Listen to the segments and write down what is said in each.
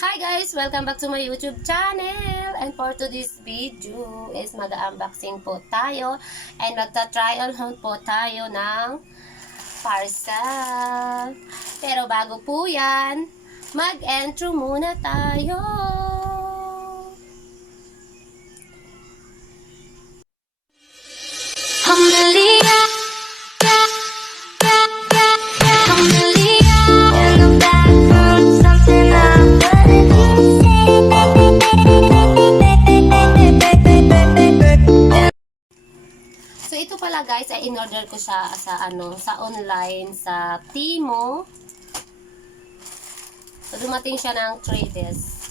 Hi guys! Welcome back to my YouTube channel! And for today's video is mag-unboxing po tayo and magta-trial hunt po tayo ng parcel. Pero bago po yan, mag-intro muna tayo! So ito pala guys ay in-order ko siya sa online sa Temu. So dumating siya ng 3 days.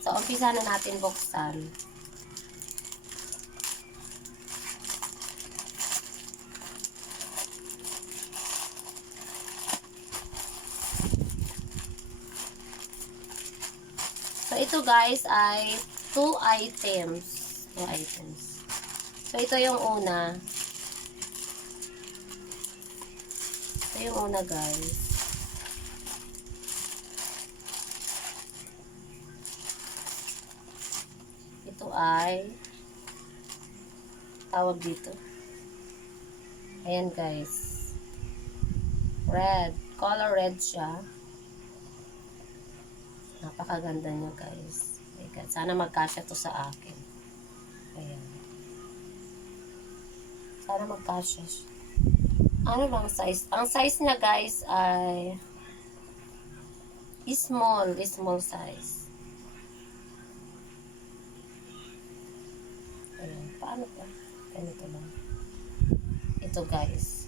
So umpisa na natin buksan. So ito guys ay 2 items. 2 items. So, ito yung una. Ito yung una, guys. Ito ay tawag dito. Ayan, guys. Red. Color red siya. Napakaganda niya, guys. Oh my God. Sana magkasya to sa akin. Ayan. Sana magkasya siya. Ano bang size? Ang size niya guys ay small size. Ayan. Paano ba? Ganito lang. Ito guys.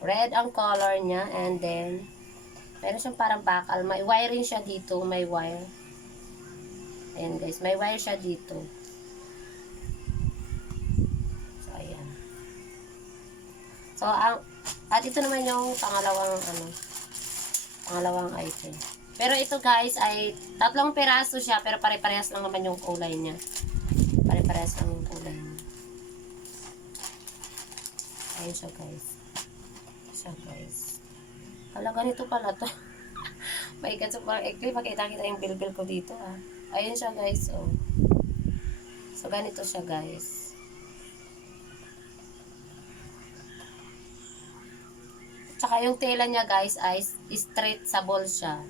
Red ang color niya and then meron siyang parang bakal. May wire rin siya dito. May wire. Ayan guys. May wire siya dito. So, at ito naman yung pangalawang item. Pero ito guys ay 3 piraso siya pero pare-parehas lang naman yung kulay niya. Pare-parehas lang yung kulay niya. Ayun siya guys. Hala, ganito pala to. May God, super ekli. Pakita-kita yung bilbil ko dito ah. Ayun siya guys. Oh. So, ganito siya guys. Tsaka yung tela niya guys ay stretchable siya.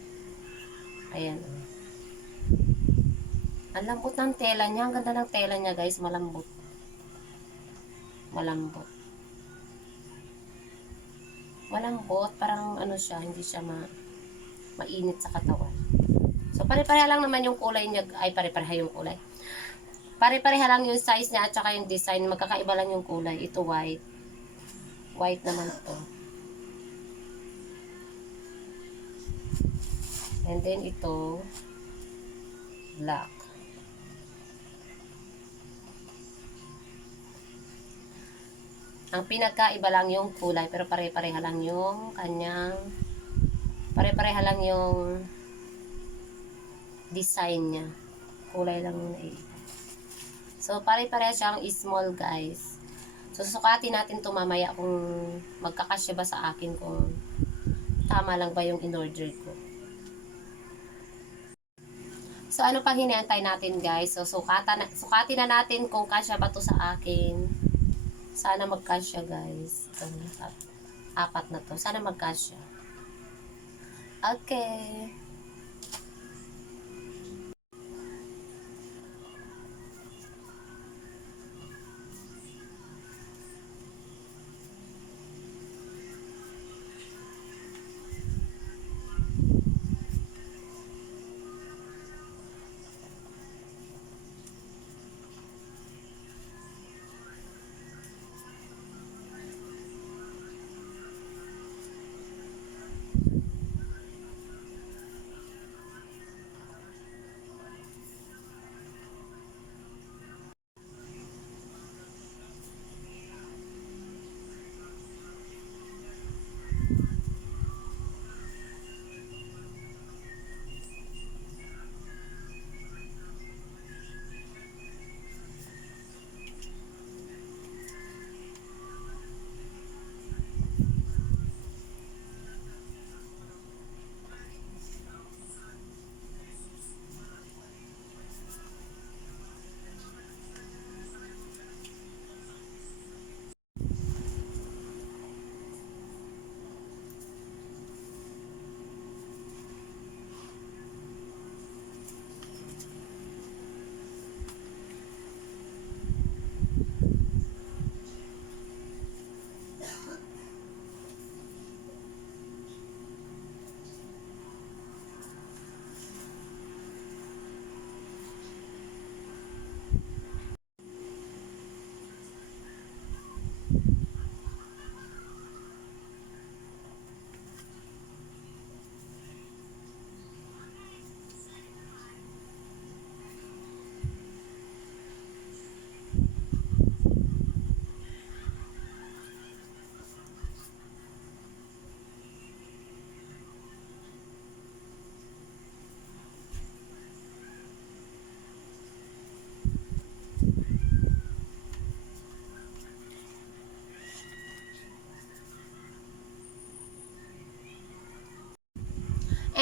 Ayan. Ang lambot ng tela niya. Ang ganda ng tela niya guys. Malambot. Malambot. Parang ano siya. Hindi siya mainit sa katawan. So pare-pareha lang naman yung kulay niya. Ay pare-pareha yung kulay. Pare-pareha lang yung size niya at saka yung design. Magkakaiba lang yung kulay. Ito white. White naman to. And then ito black. Ang pinagkaiba lang yung kulay pero pare-pareha lang yung kanyang pare-pareha lang yung design niya. Kulay lang yung naiiba. So pare-pareha siyang small guys. So susukatin natin ito mamaya kung magkakasya ba sa akin, kung tama lang ba yung in-order ko. So, ano pang hinihintay natin guys? So, sukatin na natin kung kasya ba to sa akin. Sana magkasya guys. Ito, 4 na to. Sana magkasya. Okay.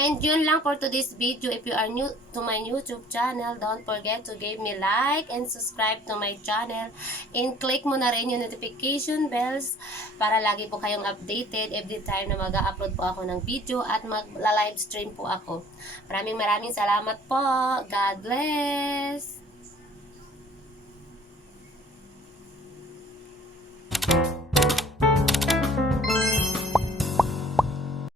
And yun lang for today's video. If you are new to my YouTube channel, don't forget to give me like and subscribe to my channel. And click mo na rin yung notification bells para lagi po kayong updated every time na mag-upload po ako ng video at mag-live stream po ako. Maraming salamat po. God bless!